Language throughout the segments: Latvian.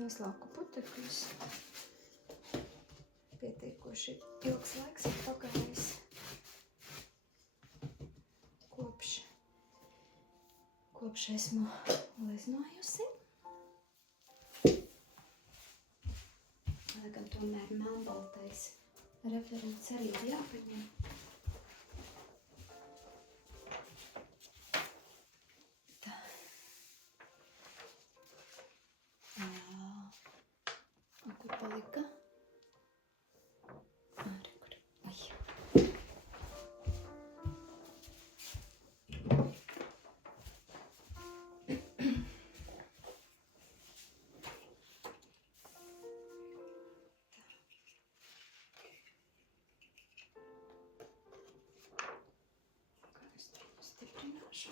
neslauku putekļus. Pietiekoši ilgs laiks ir pagājis kopš esmu leznojusi. Lai gan tomēr melnbaltais referents arī ir jāpaņem. Tā. Un kur palika? Arī kur. Ai. Stiprināšu.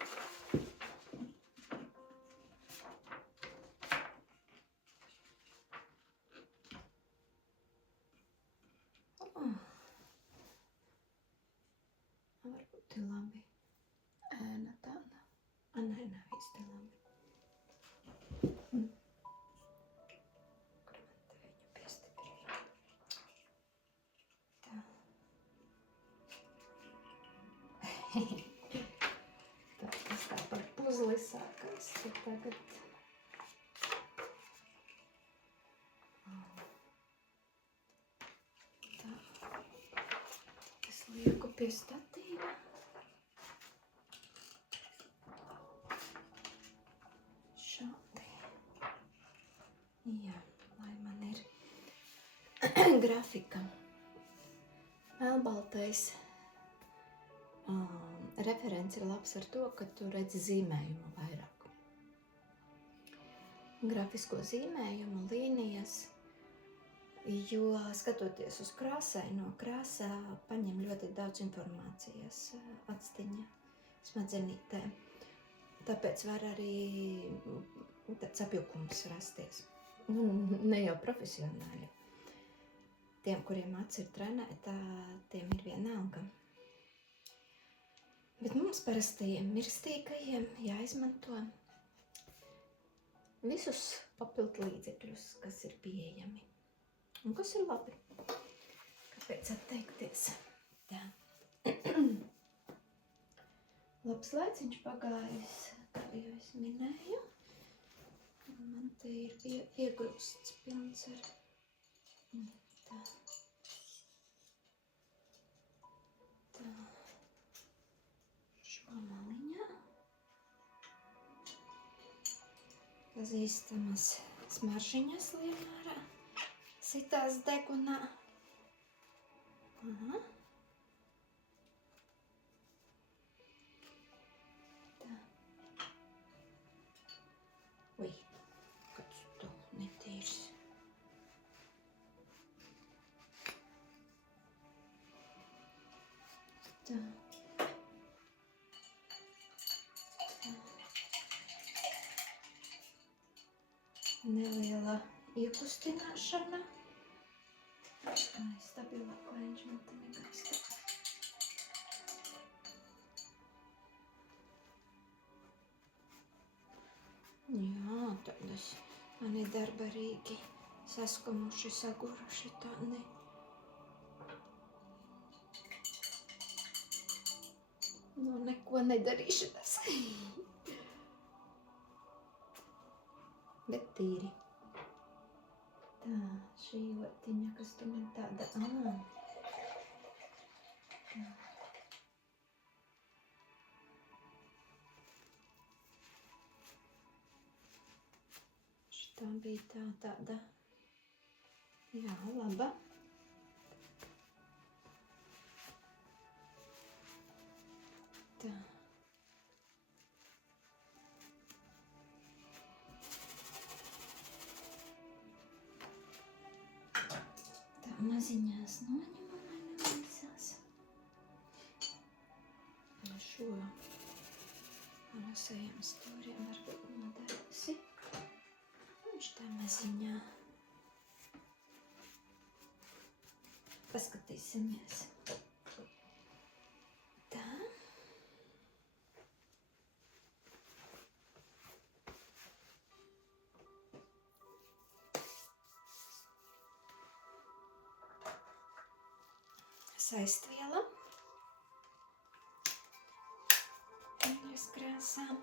Varbūt ir labi. Ēna tāda. Nē, īsti labi. Kur man te viņu piestiprina? Tā. Tas tā par puzli sākās. Tagad tā. Es lieku pie statīva. Šādi. Jā, lai man ir grafika. Melnbaltais referents ir labs ar to, ka tu redzi zīmējumu vairāk. Grafisko zīmējumu, līnijas, jo skatoties uz krāsaino, krāsā paņem ļoti daudz informācijas atstiņa smadzenītē. Tāpēc var arī tāds apjukums rasties. Ne jau profesionāļi. Tiem, kuriem acis ir trenēta, tiem ir vienalga. Bet mums parastajiem mirstīgajiem jāizmanto visus papildu līdzekļus, kas ir pieejami. Un kas ir labi. Kāpēc atteikties? Tā. Labs laiciņš pagājis, kā jau es minēju. Man te ir iegrusts pilns ar tā. Tā. Šo maliņā. Pazīstamas smaršiņas liemārā. Sitās degunā. Aha. Tā. Ui, kāds tu netīrs. Tā. Neliela iekustināšana. Stabilāk, lai viņš man te negāsta. Jā, tādas mani darbarīgi saskumuši, saguruši tādi. Nu, neko nedarīšanas. Bet tīri. Tā, šī otiņa, kas tu man tāda, Tā. Šitā bija tāda, jā, laba. Tā. Maziņās noņemam, lai nemaisās. Šo rasējām stūriem varbūt nodarīsi. Un šitā maziņā. Paskatīsimies. Tā. saistviela. Eļas krāsām.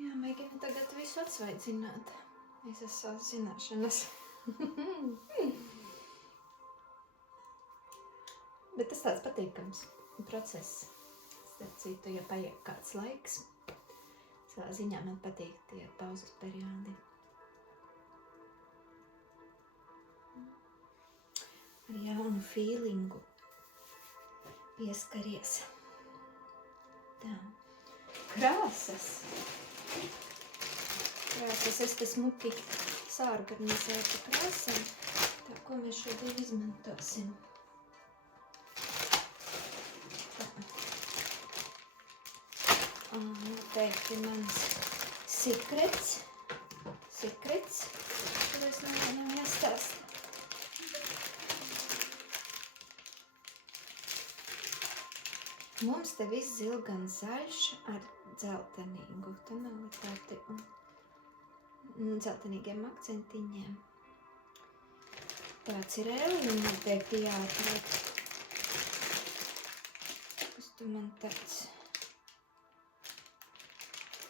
Jā, mēģinu tagad visu atsvaidzināt. Visas savas zināšanas. Bet tas tāds patīkams process. Starp citu, ja paiet kāds laiks, savā ziņā man patīk tie pauzes periodi. Ar jaunu feelingu pieskaries. Tā. Krāsas. Es te smuki sāorganizētu krāsām. Tā, ko mēs šodien izmantosim. Noteikti mans sekrets, kur es nevienam iestāstu. Mums te viss zilgan zaļš ar dzeltenīgu tonalitāti un dzeltenīgiem akcentiņiem. Tāds ir ēlim noteikti jāatrod. Kas tu man tāds?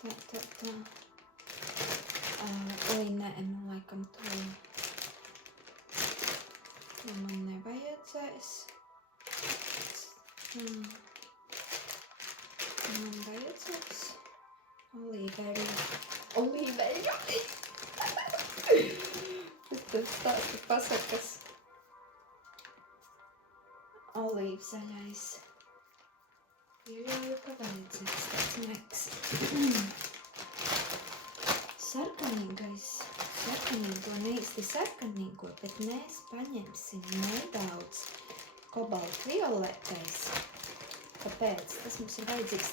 Tā. Oi, nē, nu laikam to man nevajadzēs. Man vajadzēs olīveļu. Tas tāds pasakas. Olīvzaļais. Pieļauju, ka vajadzēs tāds meks. Sarkanīgo, ne īsti sarkanīgo, bet mēs paņemsim nedaudz kobaltvioletais. Kāpēc? Tas mums ir vajadzīgs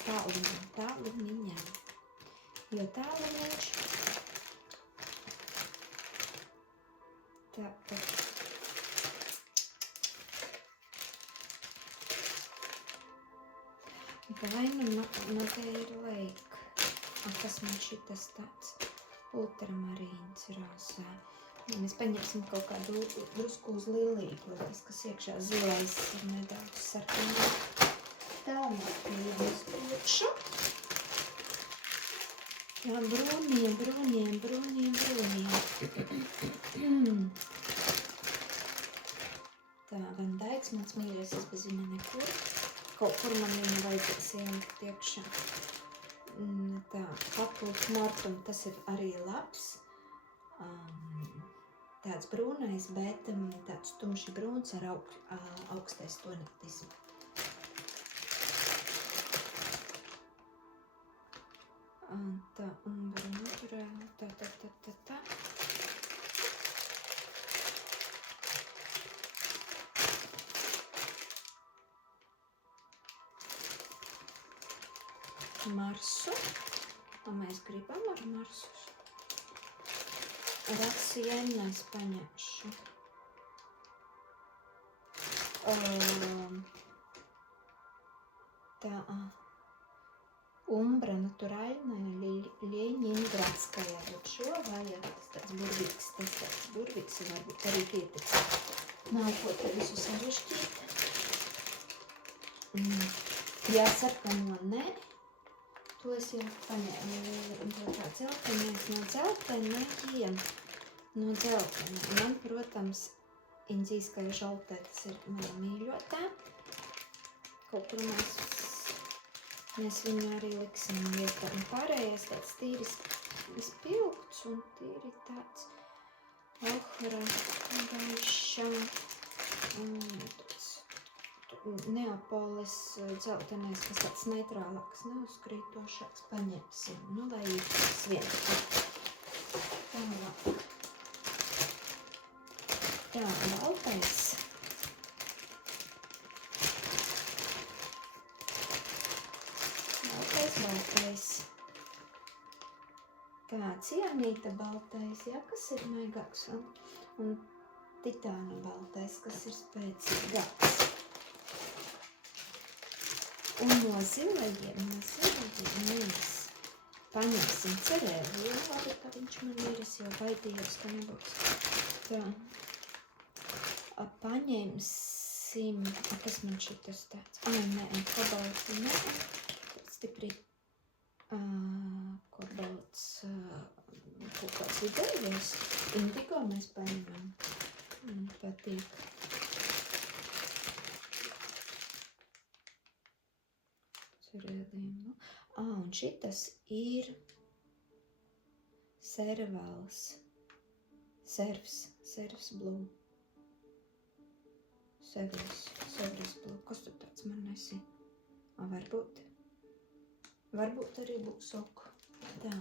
tālumiņam. Jo tālumiņš tāpat. Vai nu Madeira Lake. Kas man šitas tāds ultramarīns rāsā. Mēs paņemsim kaut kādu drusku uz lilīgu, kas iekšā zilais ir nedaudz sarkanīgs. Tālāk uz priekšu. Jā, brūniem. Tā, Van Dijks, mans mīļais, es bez viņa nekur. Kaut kur man viņa vajadzēs ielikt iekšā. Tā, Fakult Mortum, tas ir arī labs. Tāds brūnais, bet tāds tumši brūns ar augstais tonektis. Tā, umbra naturāla, tā. Marsu. Mēs gribam ar marsus. Rasienu es paņemšu. Tā. Umbra naturāļna Ļeņingradskajā. Šo vajag, tas tāds burvīgs, varbūt arī pietiks. Nav ko te visu sarežģīt. Jā, sarkano ne. To es jau paņēmu. Tā dzeltenais no dzeltenajiem. Man, protams, indzīskajā žaltē, tas ir mana mīļotā. Kaut kur mēs viņu arī liksim vietā. Un pārējais tāds tīris spilgts un tīri tāds ohra gaišā. Neapolis dzeltenais, kas tāds neitrālāks, neuzkrītošāks, paņemsim. Nu, lai tas viens. Tālāk. Tā, baltais. Baltais. Tā, cianīta baltais, jā, kas ir maigāks, un titāna baltais, kas ir spēcīgāks. Un no zilajiem mēs paņemsim cerēliju. Labi, ka viņš man ir, es jau baidījos, ka nebūs. Tā. Paņemsim, kas man šitas tāds? Nē, kobalts, nē. Stipri kobalts, kaut kāds vidējais. Indigo mēs paņemam. Man patīk. Cerēlījum. Un šitas ir servals. Servs blue. Servs blue. Kas tur tāds man nesi? Varbūt arī būs ok. Tā.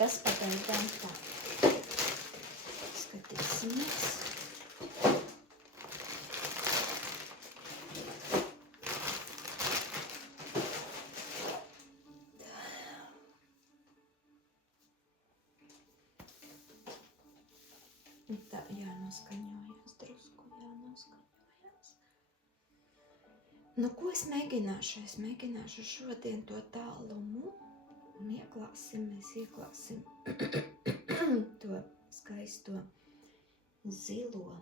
Tas pagaidām tā. Skatīsimies. Tā, jānoskaņojas drusku, jānoskaņojas. Nu, ko es mēģināšu? Es mēģināšu šodien to tālumu un mēs ieklāsim to skaisto zilo.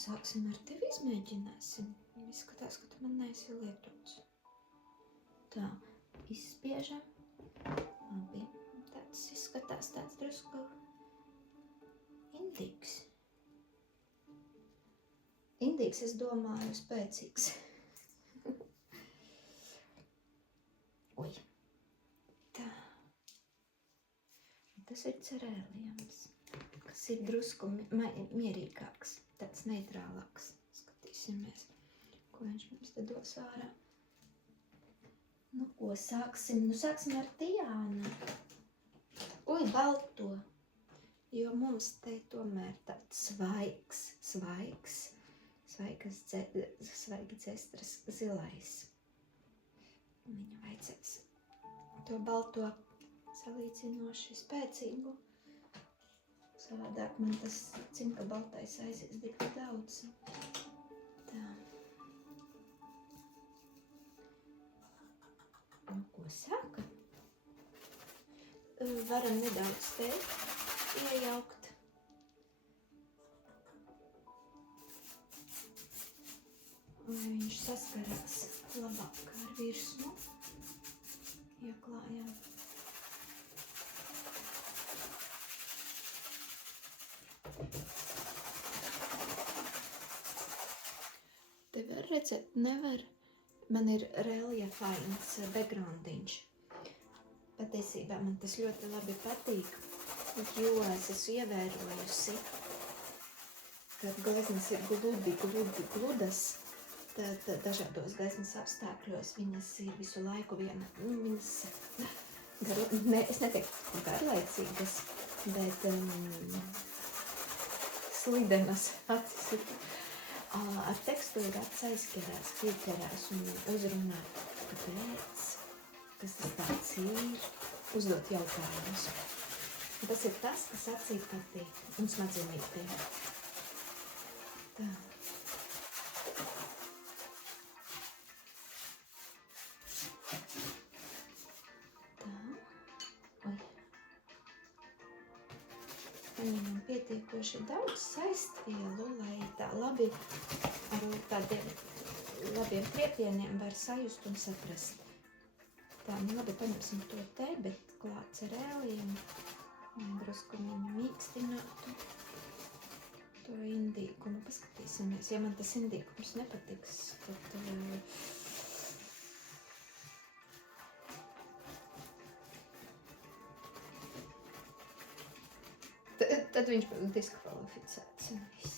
Sāksim ar tevi izmēģināsim. Izskatās, ka tu man neesi lietots. Tā, izspiežam. Labi, tāds izskatās tāds drusku indīgs. Indīgs, es domāju, spēcīgs. Oi. Tā. Tas ir cerēlijams, kas ir drusku mierīgāks, tāds neitrālāks. Skatīsimies, ko viņš mums te dos ārā. Nu, ko sāksim? Nu, sāksim ar Diānu. Oi, balto. Jo mums te tomēr tāds svaigi dzestras zilais. Viņa vajadzēs to balto salīdzinoši spēcīgu. Savādāk man tas cinka baltais aizies tik daudz. Tā. Nu, ko sāka? Varam nedaudz te iejaukt. Lai viņš saskarās labāk ar virsmu. Ieklājam. Te var redzēt, nevar. Man ir reliefains backgroundiņš. Patiesībā man tas ļoti labi patīk, jo es esmu ievērojusi, kad gleznas ir gludas, tad dažādos gleznas apstākļos viņas ir visu laiku es neteiktu garlaicīgas, bet slidenas acis. Ar tekstūru acis aizķerās, pieķerās un uzrunā, kāpēc, kas tas tāds ir, uzdot jautājumus. Tas ir tas, kas acī patīk un smadzenītē. Tā. Tā. Oi. Paņemam pietiekoši daudz saistvielu, lai tā labi ar tādiem labiem triepieniem var sajust un saprast. Tā, nu labi, paņemsim to te, bet klāt cerēliem, drusku viņu mīkstinātu to indīgumu. Paskatīsimies, ja man tas indīgums nepatiks, tad viņš būs diskvalificēts un viss.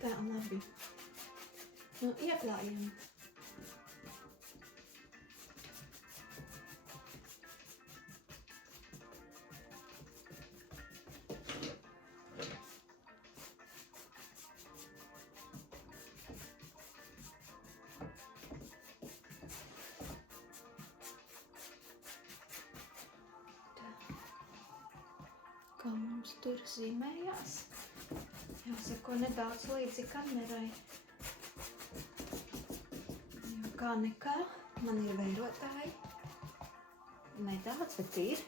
Tā, labi. Nu, ieklājam. kā mums tur zīmējās. Jāsako nedaudz līdzi kamerai. Jo kā nekā, man ir vērotāji. Nedaudz, bet ir.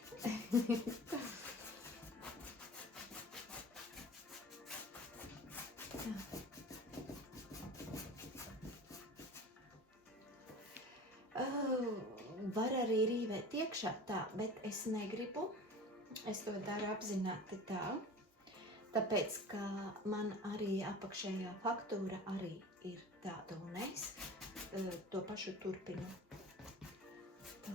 Var arī rīvēt iekšā tā, bet es negribu. Es to daru apzināti tā, tāpēc, ka man arī apakšējā faktūra arī ir tāda, un es to pašu turpinu. Tā.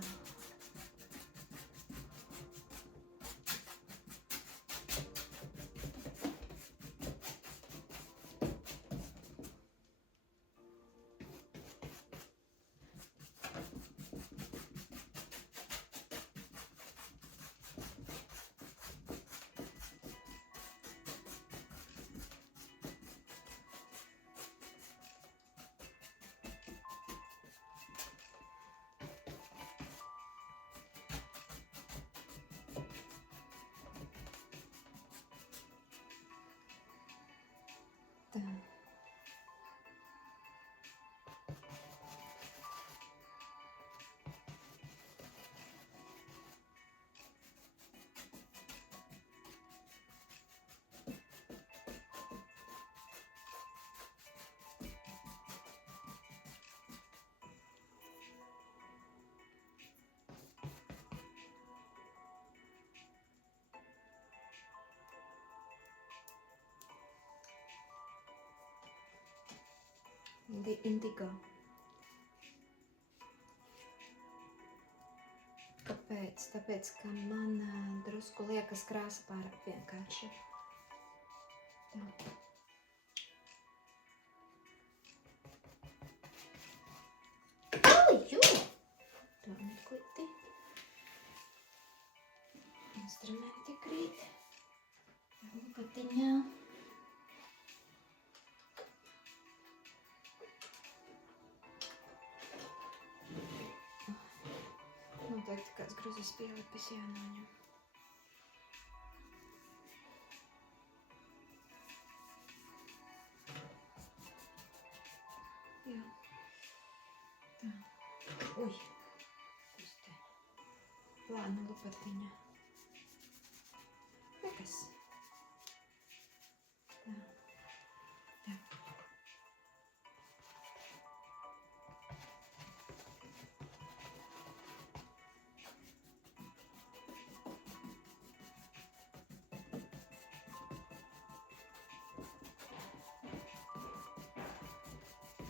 Tā. Indigo. Kāpēc? Tāpēc, ka man drusku liekas krāsa pārāk vienkārši. Tā. Jo! Tā mirklīti. Instrumenti krīt. Lopatiņā. Noteikti kāds grozis pielipis jānoņem. Jā. Tā. Uj. Uz te. Plāna lopatiņa. Nekas. Tā. Tā.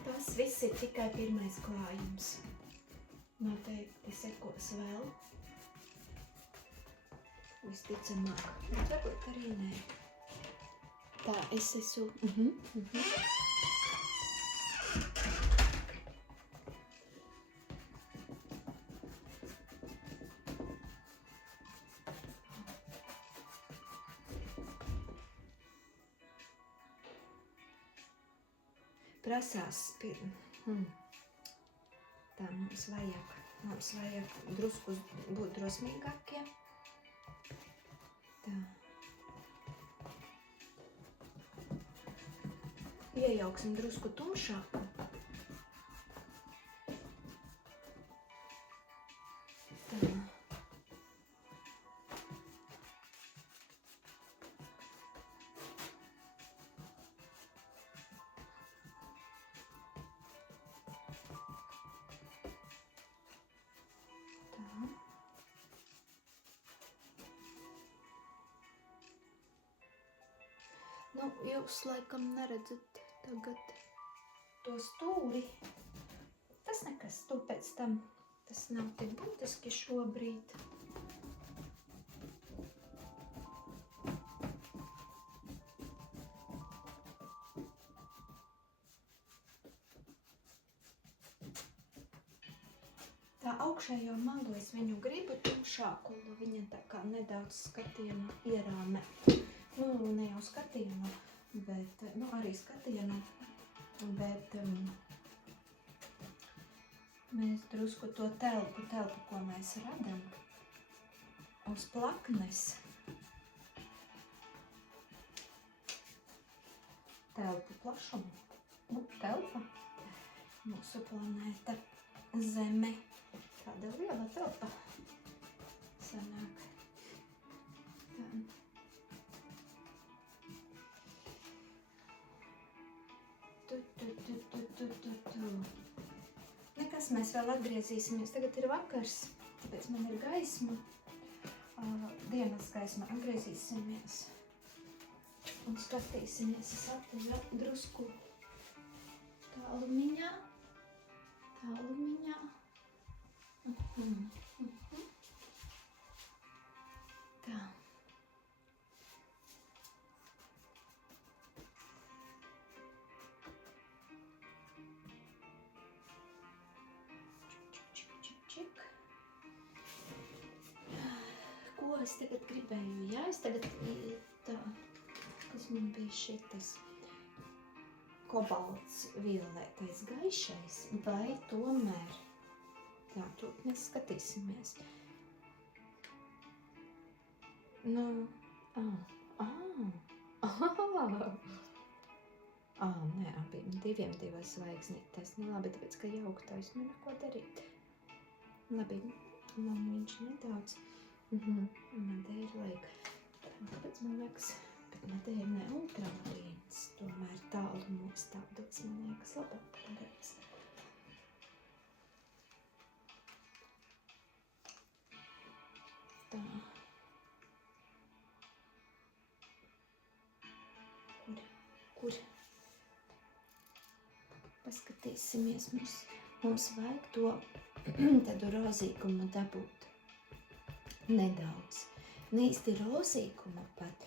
Tas viss ir tikai pirmais klājums. Noteikti sekos vēl. Visticamāk. Bet varbūt arī nē. Tā, es esmu. Prasās, tā mums vajag drusku būt drosmīgākiem. Tā. Iejauksim drusku tumšāku. Tā. Nu, jūs laikam neredzat tagad to stūri. Tas nekas, tu pēc tam, tas nav tik būtiski šobrīd. Tā augšējo malu es viņu gribu tumšāku, un viņa tā kā nedaudz skatienu ierāmē. Nu, ne jau skatienu, bet, arī skatienu, bet mēs drusku to telpu, ko mēs radam uz plaknes, telpu plašumu. Nu, telpa. Mūsu planēta Zeme. Tāda liela telpa sanāk. Tā. Tu. Nekas, mēs vēl atgriezīsimies. Tagad ir vakars, tāpēc man ir gaisma. Dienas gaisma. Atgriezīsimies. Un skatīsimies. Es atveru drusku tālumiņā. Tā. Čik. Ko es tagad gribēju? Jā, es tagad tā, kas man bija šitas kobalts violetais gaišais, vai tomēr tā, tu mēs skatīsimies. Nu, nē, abiem divas zvaigznītes. Nu, labi, tāpēc, ka jauktais, nu, neko darīt. Labi, man viņš nedaudz. Madeira laika. Kāpēc man liekas, bet Madeira ne ultramarīns, tomēr tālumos tādos, man liekas, labāk pareiz. Tā. Kur? Paskatīsimies, mums vajag to tādu rozīkumu dabūt. Nedaudz. Ne īsti rozīkumu pat.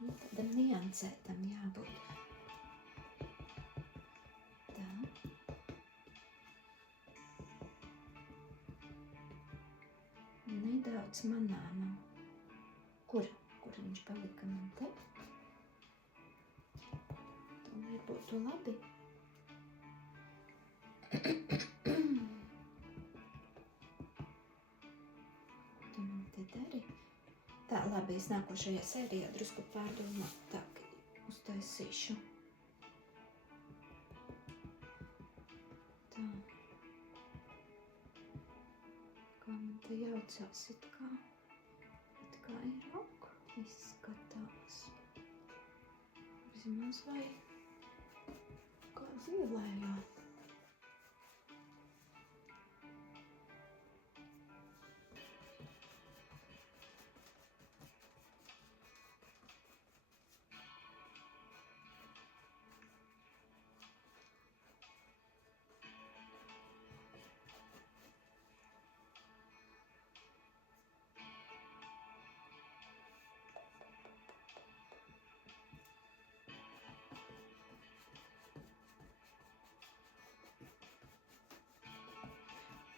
Tādam niansētam jābūt. Tā. Nedaudz manāma. Kur viņš palika man te? Tomēr būtu labi. Tu man te dari? Tā, labi, es nākošajā sērijā drusku pārdomātāk uztaisīšu. Tā. Kā man te jaucās, it kā ir ok, izskatās. Vismaz vai kā zīlējā.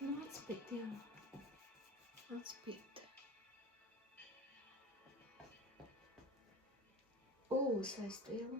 Nu, atspīt, jā. Atspīt. Saistviela.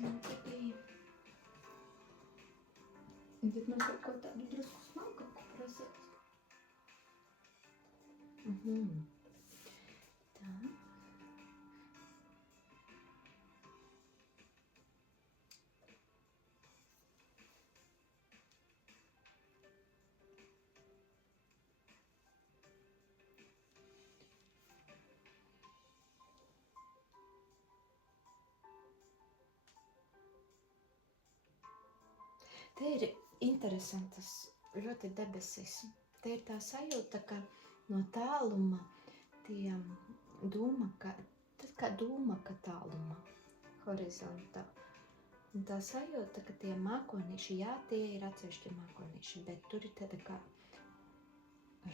Man te bija. Un tad man kaut ko tādu drusku smalkāku prasās. Tā. Te ir interesantas ļoti debesis. Te ir tā sajūta, ka no tāluma tie dūmaka, tas kā dūmaka tāluma horizontā. Un tā sajūta, ka tie mākonīši, jā, tie ir atsevišķi mākonīši, bet tur ir tāda kā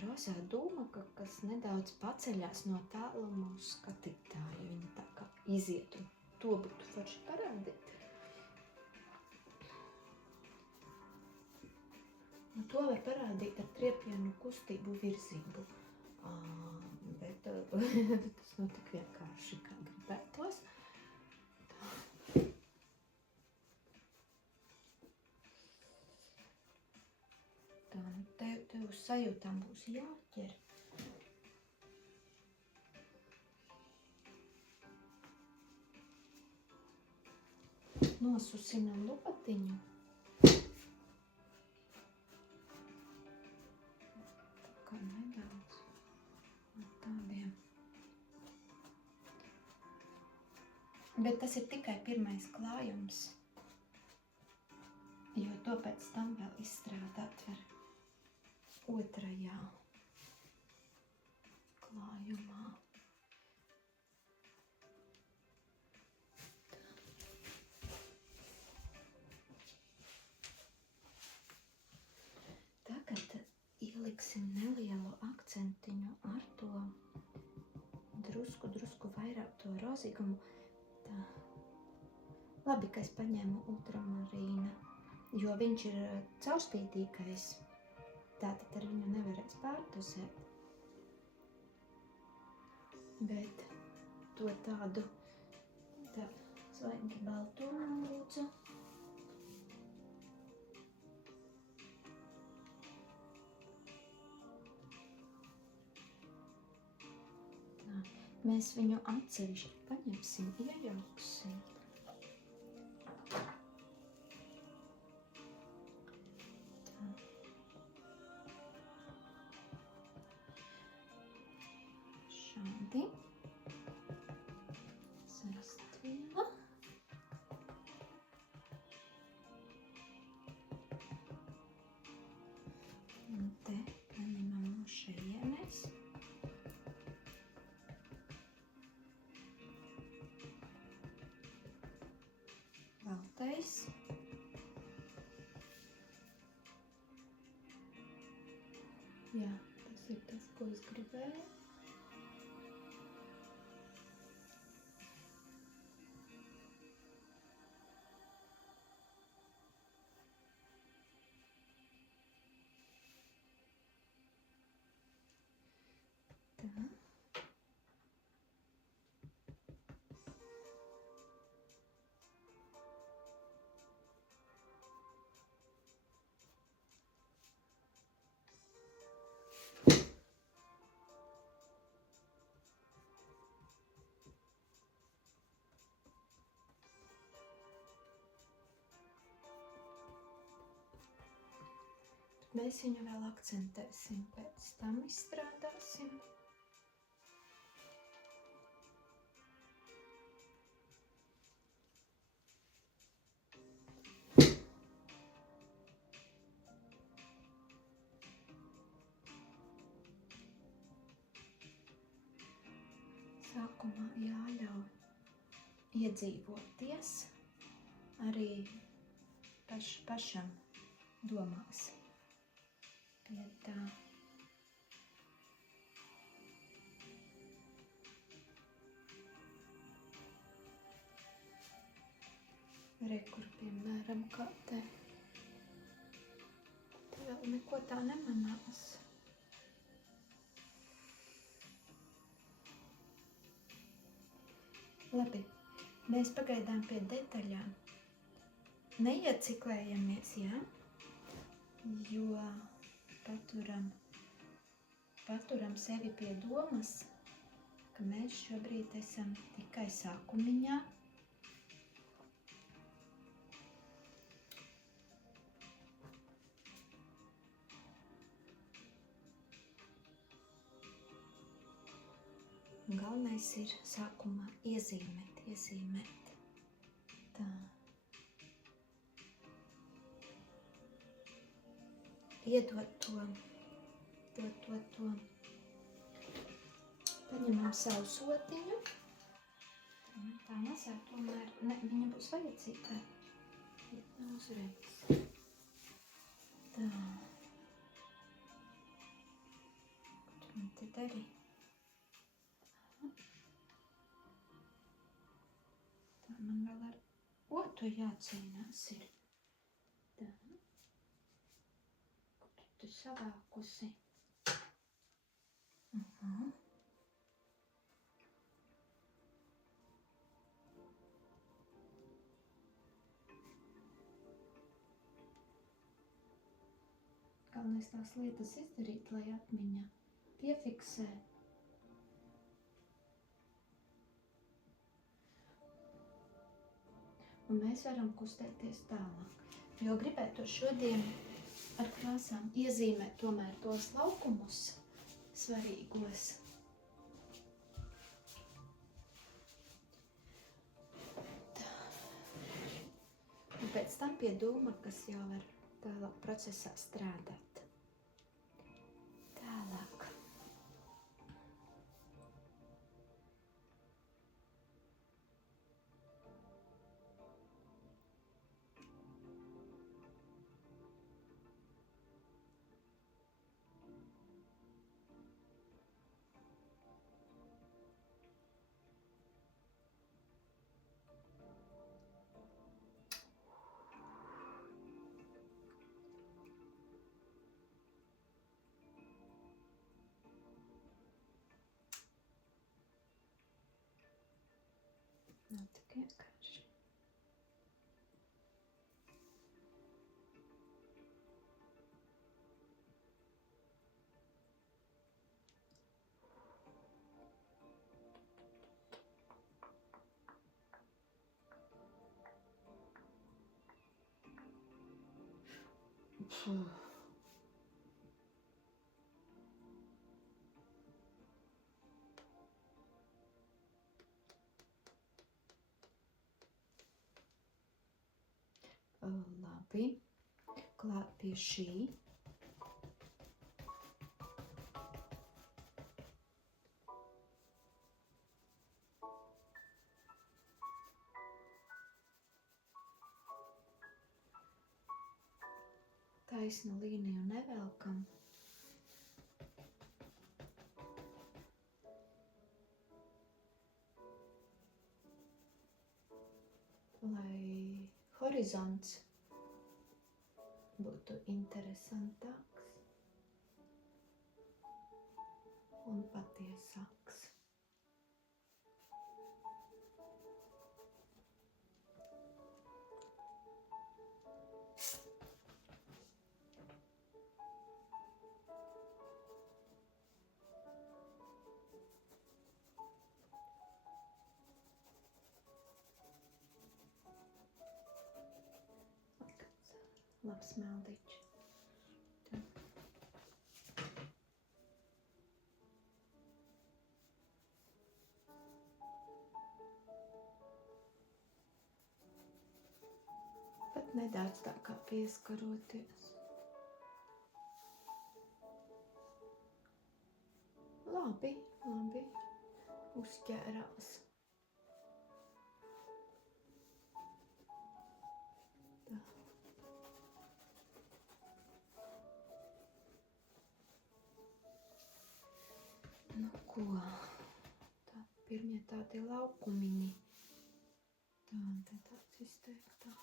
rozā dūmaka, kas nedaudz paceļās no tāluma uz skatītāju. Viņa tā kā iziet, un to būtu forši parādīt. Un to var parādīt ar triepienu kustību virzību. Bet tas nav tik vienkārši, kā gribētos. Tā, tev uz sajūtām būs jāķer. Nosusinam lupatiņu. Kā nedaudz ar tādiem. Bet tas ir tikai pirmais klājums, jo to pēc tam vēl izstrādāt var otrajā klājumā. Tagad ieliksim nelielu akcentiņu ar to drusku vairāk to rozīgumu. Tā. Labi, ka es paņēmu ultramarīna, jo viņš ir caurspītīgais. Tātad ar viņu nevarēs pārdozēt. Bet to tādu tā svaigi baltumu lūdzu. Tā. Mēs viņu atsevišķi paņemsim, iejauksim. Šādi. Sastīva. Un te paņemam no šejienes. Baltais. Jā, tas ir tas, ko es gribēju. Tā. Mēs viņu vēl akcentēsim, pēc tam izstrādāsim. Sākumā jāļauj iedzīvoties arī pašam domās pie tā. Re, kur piemēram kā te. Te vēl neko tā nemanās. Labi, mēs pagaidām pie detaļām neieciklējamies, jā? Jo paturam sevi pie domas, ka mēs šobrīd esam tikai sākumiņā. Galvenais ir sākumā iezīmēt. Tā. iedot to. Paņemam savu sotiņu. Tā mazā tomēr, ne, viņa būs vajadzīga. Iet uzreiz. Tā. Ko tu man te dari? Tā man vēl ar otru jācīnās ir. Tā. Ko tu savākusi? Galvenais tās lietas izdarīt, lai atmiņa piefiksē. Un mēs varam kustēties tālāk. Jo gribētu šodien ar krāsām iezīmēt tomēr tos laukumus svarīgos. Tā. Un pēc tam pie dūma, kas jau var tālāk procesā strādāt. Tālāk. Nav tik vienkārši. Labi, klāt pie šī. Taisnu līniju nevelkam. Lai horizonts būtu interesantāks un patiesāks. Labs meldiķis. Tā. Pat nedaudz tā kā pieskaroties. Labi, uzķērās. Tā. Nu ko, tā pirmie tādi laukumiņi. Tā, un te tāds izteiktā.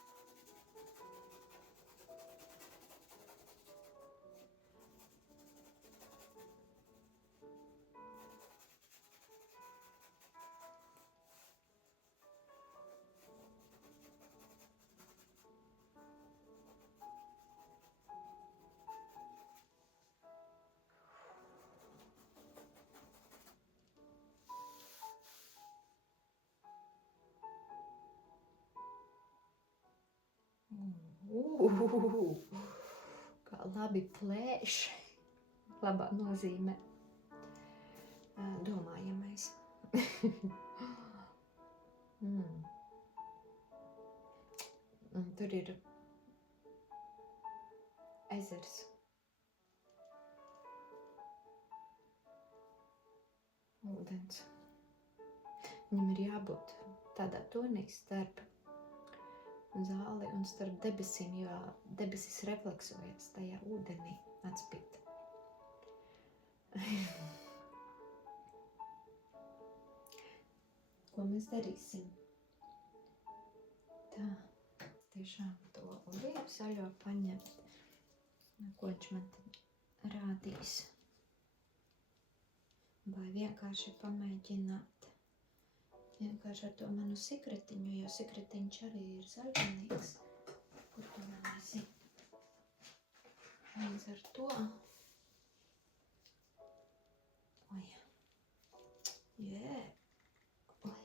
Kā labi plēš, labā nozīmē domājamais. Un tur ir ezers, ūdens. Viņam ir jābūt tādā tonī starp zāli un starp debesīm, jo debesis refleksojas tajā ūdenī atspīd. Ko mēs darīsim? Tā, tiešām to olīvu zaļo paņemt. Ko viņš man tad rādīs? Vai vienkārši pamēģināt vienkārši ar to manu sikretiņu, jo sikretiņš arī ir zaļumīgs, kur to man nezinu. Līdz ar to. Oj. Jē. Oj.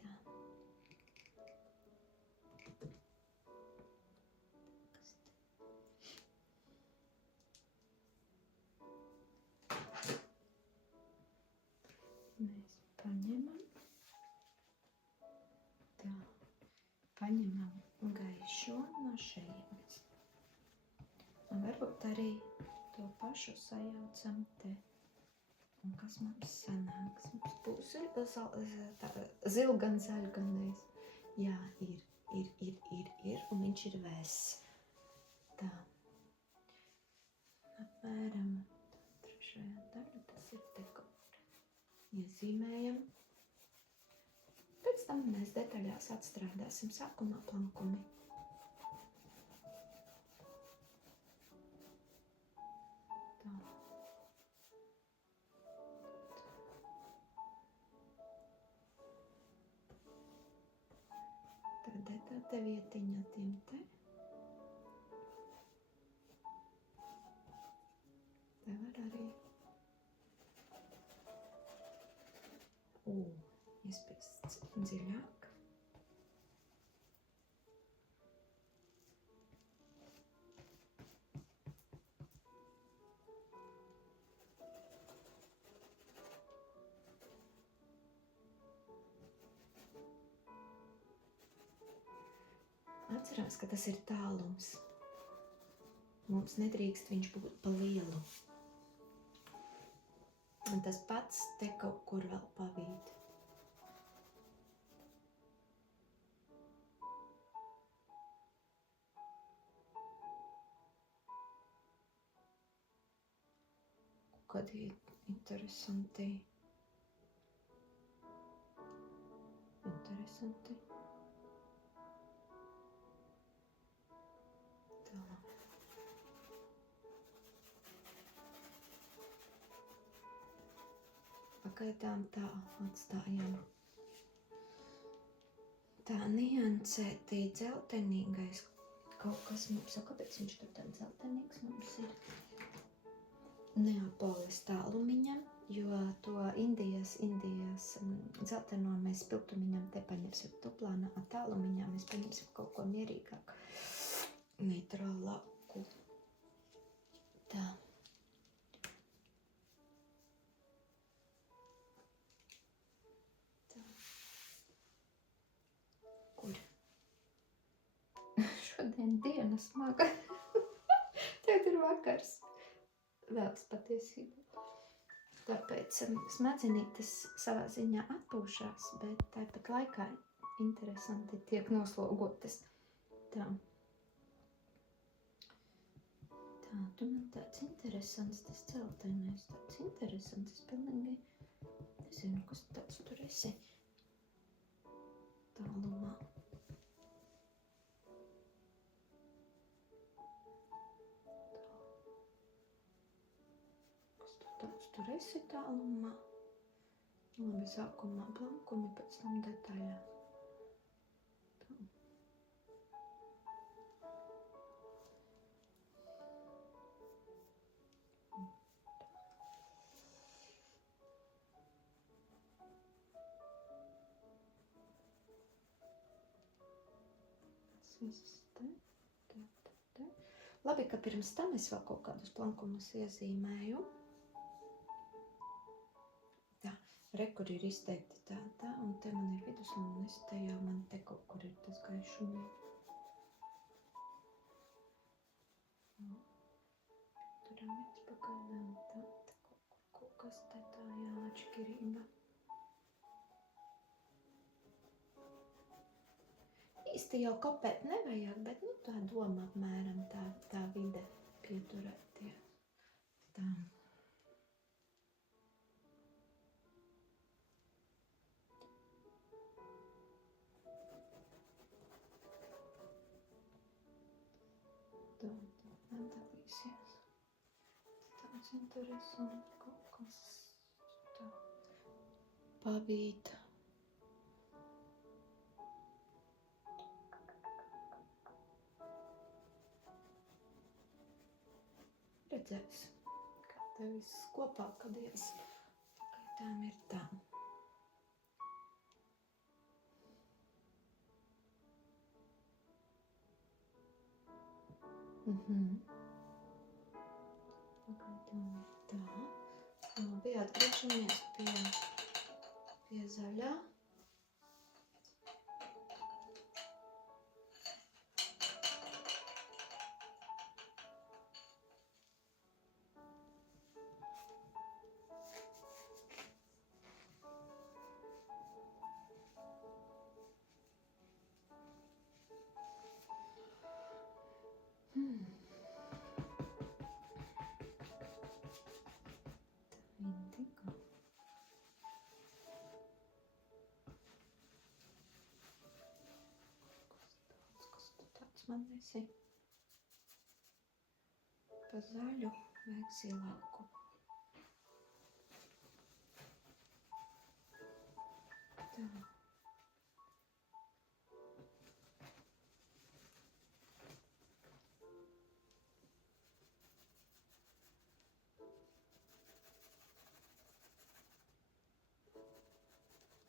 Tā. Kas te? Mēs paņemam. Tā. Paņemam gaišo no šejienes. Un varbūt arī to pašu sajaucam te. Un kas mums sanāks? Mums būs zilgan zaļganais. Jā, ir. Un viņš ir vēss. Tā. Apmēram trešajā daļa, tas ir te kaut. Iezīmējam. Pēc tam mēs detaļās atstrādāsim sākumā plankumi. Tā. Tad te vietiņa tiem te. Te var arī. Iespiest dziļāk. Atcerās, ka tas ir tālums. Mums nedrīkst viņš būt pa lielu. Un tas pats te kaut kur vēl pavīt. Kādi interesanti. Tā. Pagaidām tā atstājam. Tā niansētī dzeltenīgais kaut kas mums, kāpēc viņš tur tā dzeltenīgs mums ir? Neapolis tālumiņam, jo to Indijas dzelteno mēs spiltumiņam te paņemsim tuplāna, a tālumiņā mēs paņemsim kaut ko mierīgāk, neitrālāku. Tā. Tā. Kur? Šodien diena smaga. Tagad ir vakars. Vēlas patiesībā. Tāpēc smadzenītes savā ziņā atpūšās, bet tāpat laikā interesanti tiek noslogotas. Tā. Tā, tu man tāds interesants, tas celtenais, tāds interesants. Es pilnīgi nezinu, kas tāds tur esi tālumā. Tur esi tālumā. Labi, sākumā plankumi, pēc tam detaļā. Tā. Tas viss te. Labi, ka pirms tam es vēl kaut kādus plankumus iezīmēju. Re, kur ir izteikti tā, un te man ir viduslīnis, te jau man te kaut kur ir tas gaišumī. Turam viens pagaidām, tā kaut kas te tā jāatšķirība. Īsti jau kopēt nevajag, bet nu tā doma apmēram tā vide pieturēties. Tā. Tā nedalīsies. Tāds interesants kaut kas tā pavīt. Redzēs, kā te viss kopā, kad ies, ka tām ir tā. Pagaidām ir tā. Labi, atgriežamies pie zaļā. Indigo. Kas tu tāds man esi? Pa zaļu vajag zilāku. Tā.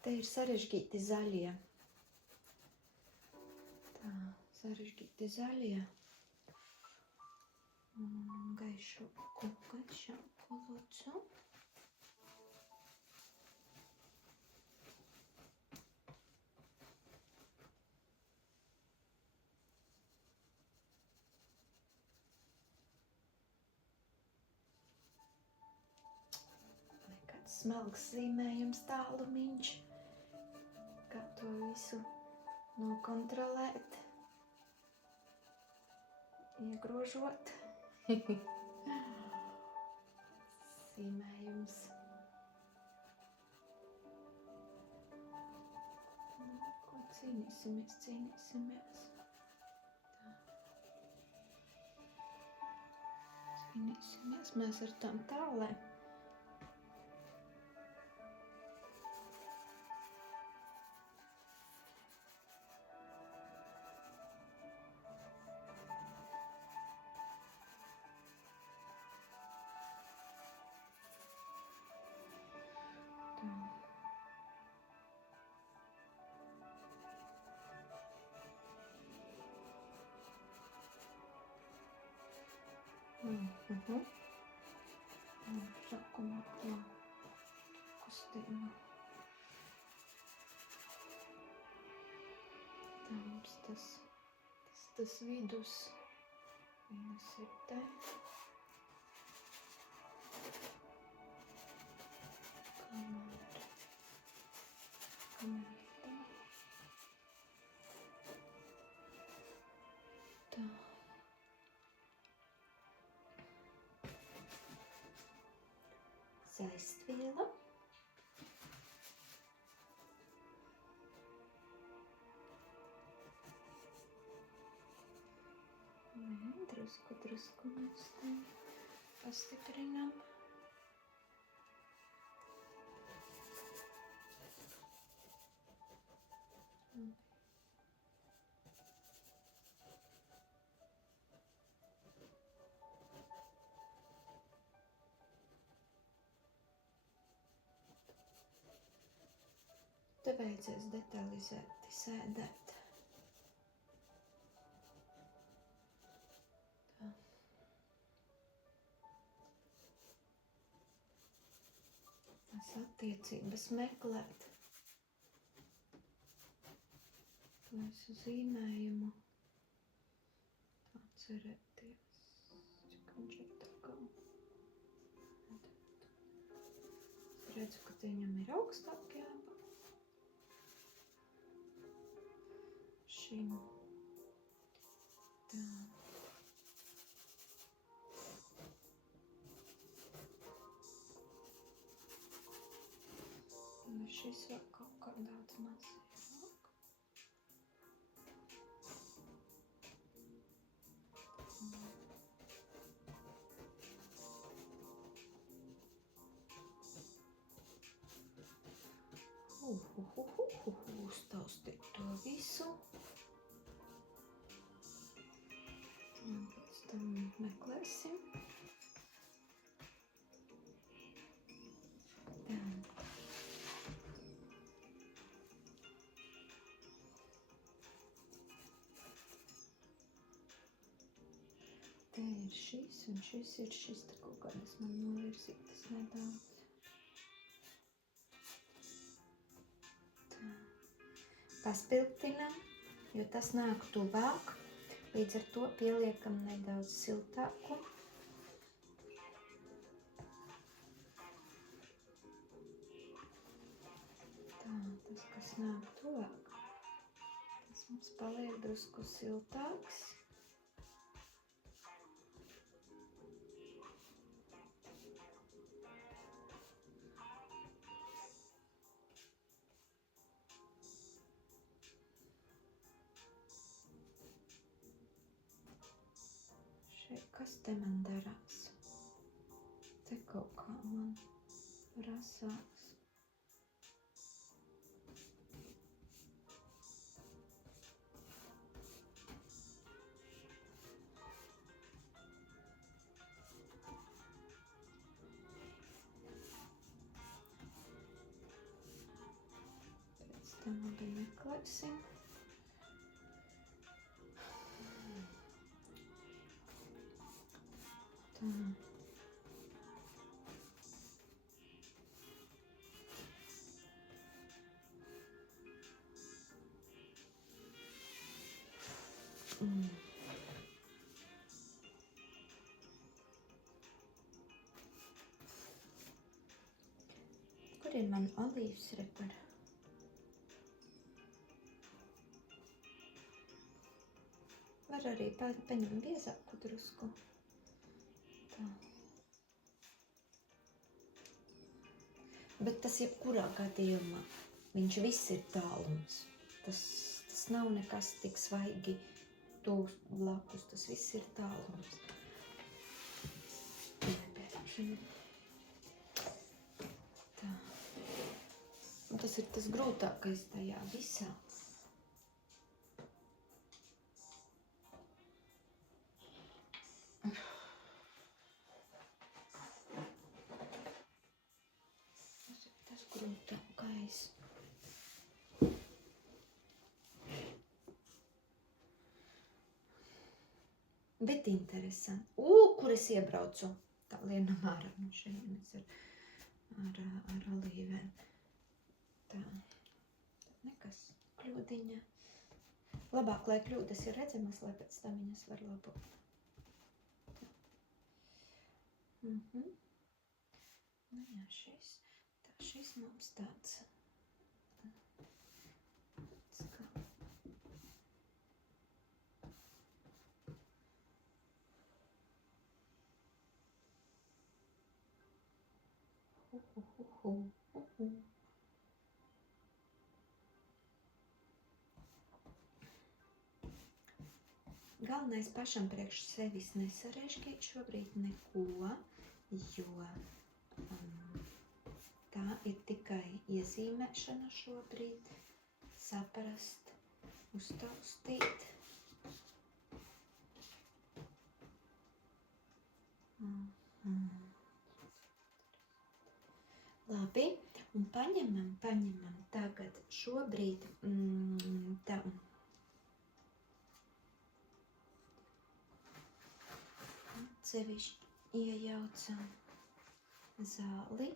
Te ir sarežģīti zaļie. Tā, sarežģīti zaļie. Un gaišāku lūdzu. Vai kāds smalks zīmējums tālumiņš. Kā to visu nokontrolēt, iegrožot. Zīmējums. Ko cīnīsimies. Tā. Cīnīsimies mēs ar tām tālēm. Sākumā tā kustība. Tā mums tas vidus. Vienas ir te. Kamēr tā. Tā. Saistviela. Drusku mēs te pastiprinām. Te vajadzēs detalizēti sēdēt. Tā. Tas attiecības meklēt. Visu zīmējumu. Atcerēties. Cik viņš ir tā kā. parasti viņam ir augstāk jāpa. Šim. Tā. Un šis vēl kaut kā daudz mazāk. Uztaustīt to visu. Un pēc tam meklēsim. Tā. Te ir šis un šis ir šis. Te kaut kādas man novirzītas nedaudz. Paspilgtinam, jo tas nāk tuvāk, līdz ar to pieliekam nedaudz siltāku. Tā, tas, kas nāk tuvāk, tas mums paliek drusku siltāks. Kas te man darās? Te kaut kā man rasās. Pēc tam labi meklēsim. Kur ir man olīvas repara? Var arī paņemt biezāku drusku. Tā. Bet tas jebkurā gadījumā, viņš viss ir tālums. Tas nav nekas tik svaigi tūs blakus, tas viss ir tālums. Tā. Un tas ir tas grūtākais tajā visā. Grūtākais. Bet interesanti. Kur es iebraucu? Tā lienam ārā no šeit ar olīvēm. Tā. Nekas. Kļūdiņa. Labāk, lai kļūdas ir redzamas, lai pēc tam viņas var labot. Nu jā, šis. Šis mums tāds kā Galvenais pašam priekš sevis nesarežģīt šobrīd neko, jo tā ir tikai iezīmēšana šobrīd, saprast, uztaustīt. Labi, un paņemam tagad šobrīd tā. Sevišķi iejaucam zāli.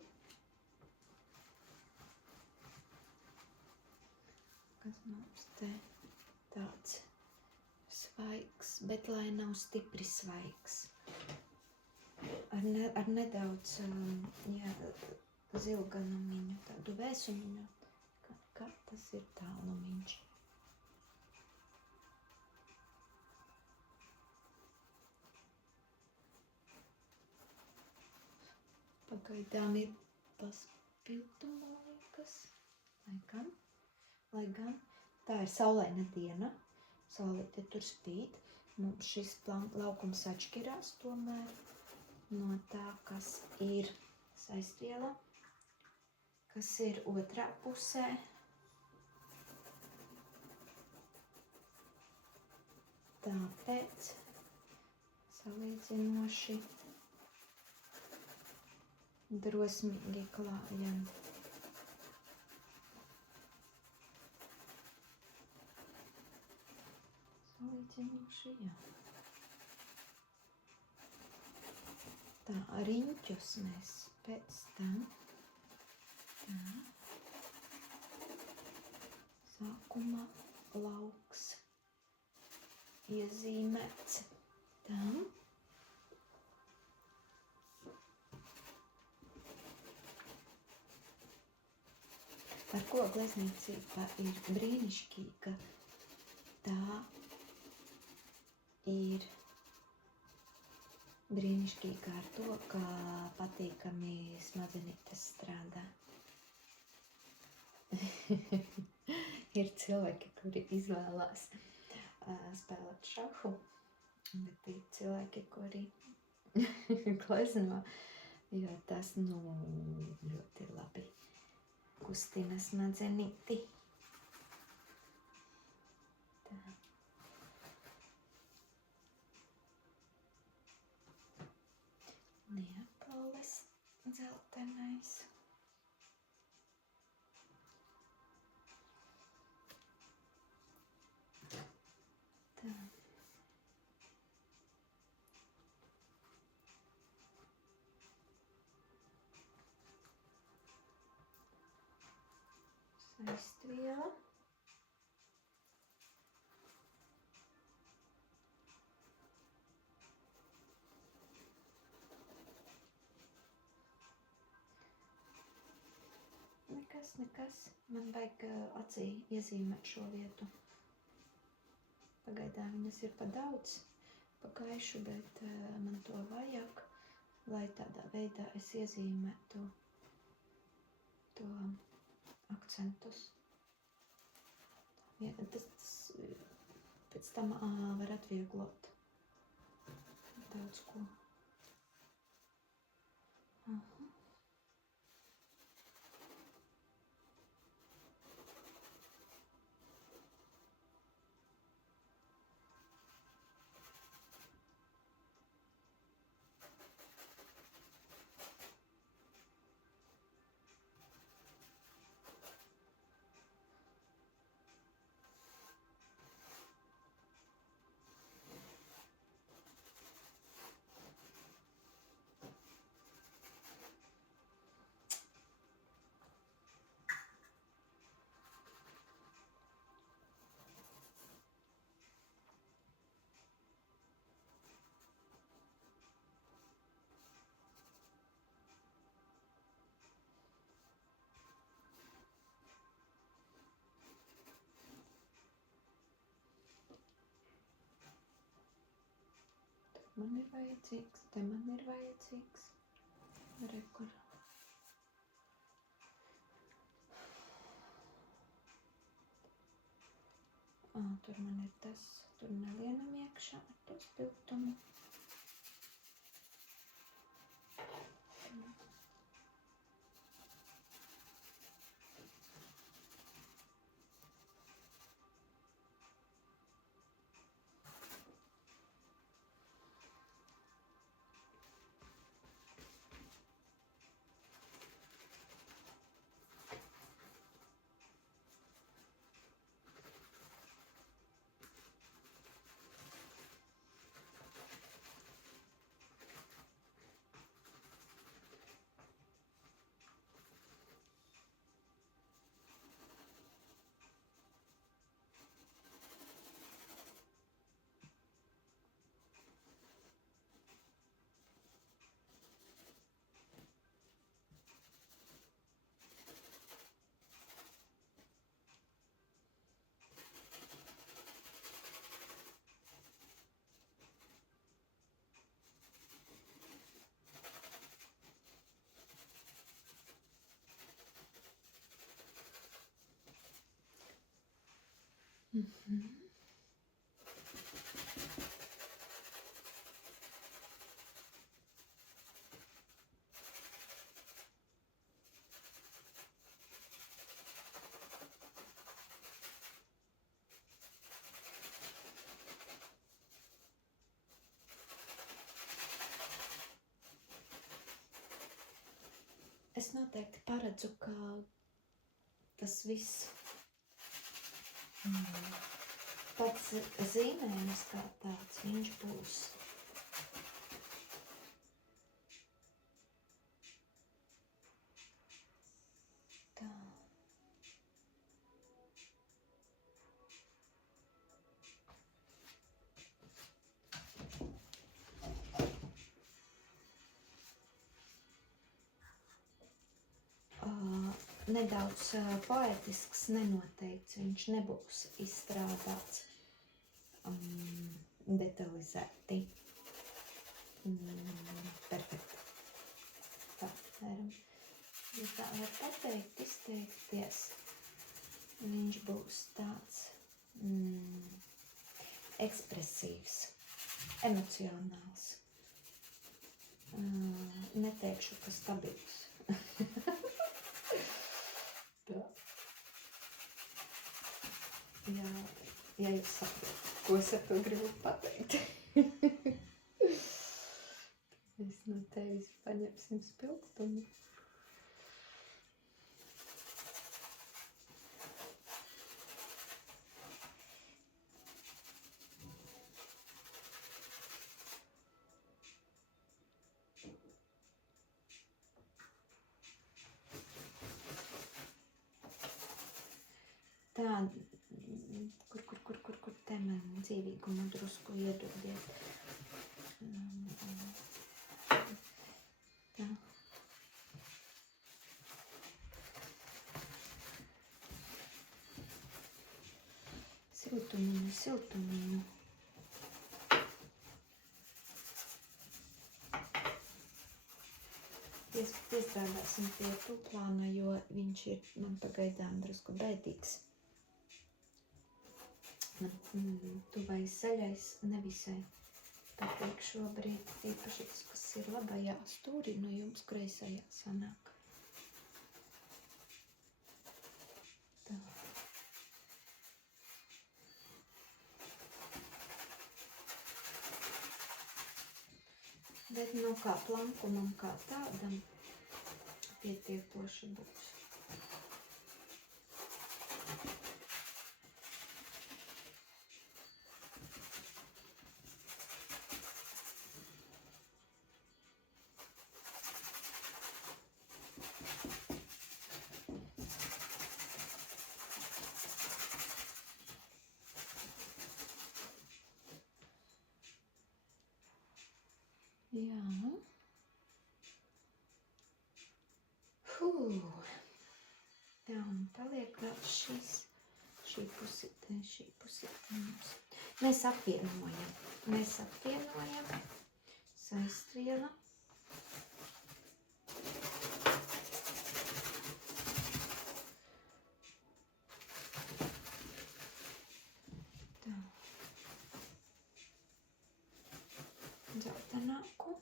Kas mums te tāds svaigs, bet lai nav stipri svaigs. Ar nedaudz zilganumiņu, tādu vēsumiņu, kā tas ir tālumiņš. Pagaidām ir paspilduma liekas, lai gan tā ir saulaina diena, saulīte tur spīd. Mums šis laukums atšķirās tomēr no tā, kas ir saistviela, kas ir otrā pusē. Tāpēc salīdzinoši drosmīgi klājam. Salīdzinoši, jā. Tā, riņķus mēs pēc tam tā sākumā lauks iezīmēts tam. Ar ko glezniecība ir brīnišķīga, tā ir brīnišķīga ar to, ka patīkami smadzenītes strādā. Ir cilvēki, kuri izvēlās spēlēt šahu, bet ir cilvēki, kuri glezno, jo tas ļoti labi kustina smadzenīti. Tā. Neapoles dzeltenais. Tā. Saistviela. Nekas. Man vajag acī iezīmēt šo vietu. Pagaidām viņas ir pa daudz, pa gaišu, bet man to vajag, lai tādā veidā es iezīmētu to akcentus. Tas pēc tam var atvieglot daudz ko. Man ir vajadzīgs, te man ir vajadzīgs. Rekur. Tur man ir tas, tur nelienam iekšā ar to spiltumu. Es noteikti paredzu, ka tas viss pats zīmējums kā tāds, viņš būs tā. Nedaudz poetisks, nenoteikts, viņš nebūs izstrādāts detalizēti. Perfekti. Tā, varam, ja tā var pateikt, izteikties, viņš būs tāds ekspresīvs, emocionāls. Neteikšu, ka stabils. Tā. Ja jūs saprotat, ko es ar to gribu pateikt. Mēs no tevis paņemsim spilgtumu. Tā, kur te man dzīvīgumu drusku iedodiet. Tā. Siltumiņu. Piestrādāsim pie tuplāna, jo viņš ir man pagaidām drusku bēdīgs. Tuvais zaļais nevisai patīk šobrīd, īpaši tas, kas ir labajā stūrī, no jums kreisajā sanāk. Tā. Bet no kā plankumam kā tādam pietiekoši būs. Jā. Tā, un paliek vēl šī pusīte mums. Mēs apvienojam saistviela. Tā. Dzeltenāku.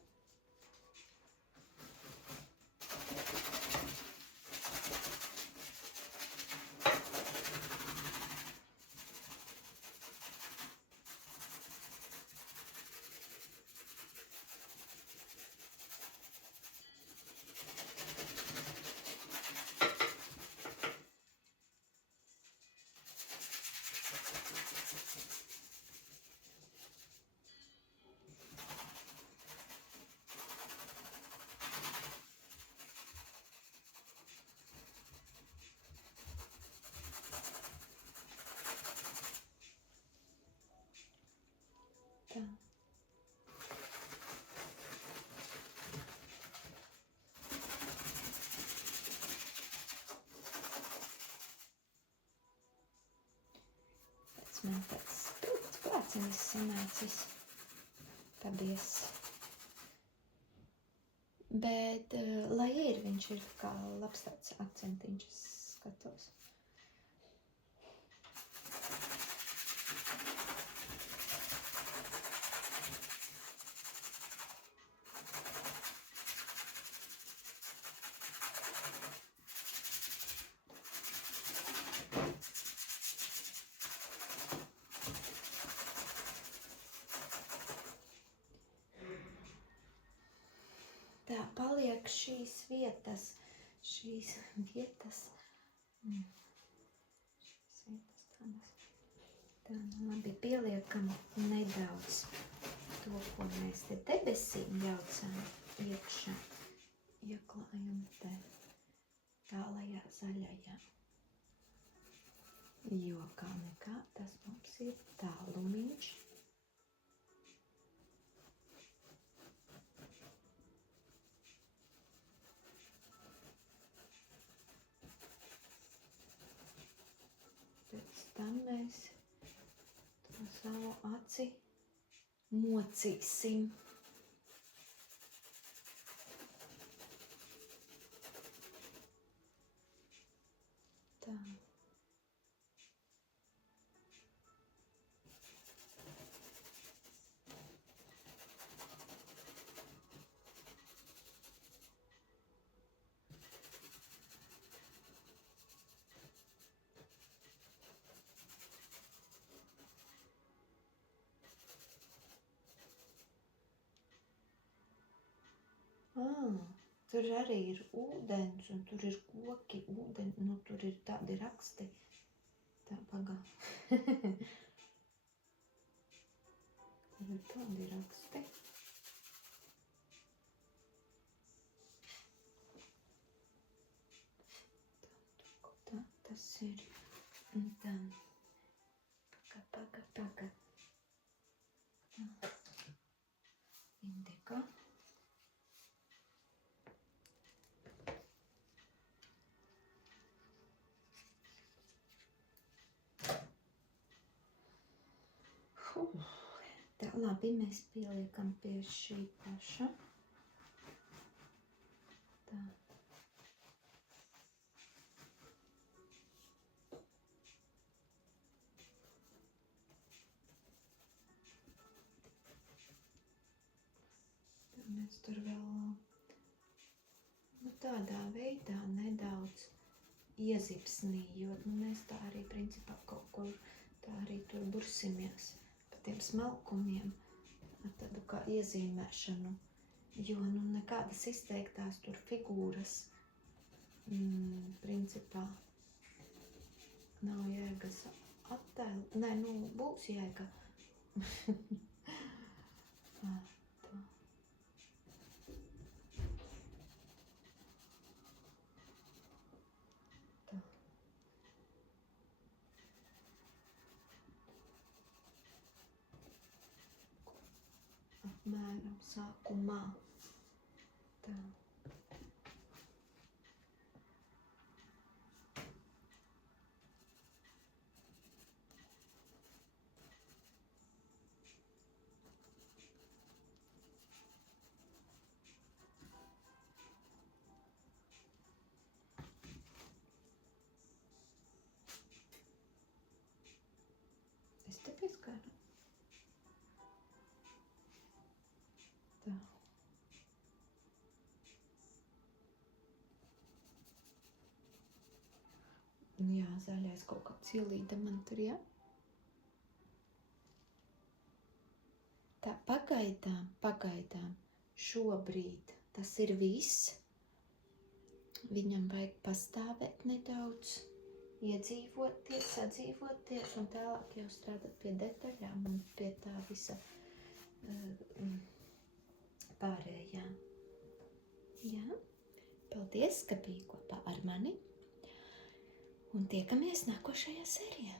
Tā. Pēc man tāds spilgts plācinis sanācis. Pabies. Bet, lai ir, viņš ir kā labs tāds akcentiņš, es skatos. Tā paliek šīs vietas. Šīs vietas tādas. Tā, labi, pieliekam nedaudz to, ko mēs te debesīm jaucām iekšā. Ieklājam te tālajā zaļajā. Jo kā nekā tas mums ir tālumiņš. Pēc tam mēs to savu aci mocīsim. Tā. Tur arī ir ūdens, un tur ir koki, ūdeni, tur ir tādi raksti. Tā, pagā. Tur ir tādi raksti. Tā, tas ir. Un tā. Paga. Tā. Indika. Tā, labi, mēs pieliekam pie šī paša. Tā. Tā mēs tur vēl tādā veidā nedaudz iezipsnījot. Mēs tā arī principā kaut kur tā arī tur bursimies pa tiem smalkumiem ar tādu kā iezīmēšanu, jo nekādas izteiktās tur figūras principā nav jēgas attēlu. Nē, būs jēga. Tā. Apmēram sākumā. Tā. Es te pieskaru. Tā. Jā, zaļais kaut kāds ielīda man tur, jā. Tā, pagaidām, šobrīd tas ir viss. Viņam vajag pastāvēt nedaudz, iedzīvoties, sadzīvoties un tālāk jau strādāt pie detaļām un pie tā visa pārējā. Jā, paldies, ka biji kopā ar mani un tiekamies nākošajā sērijā.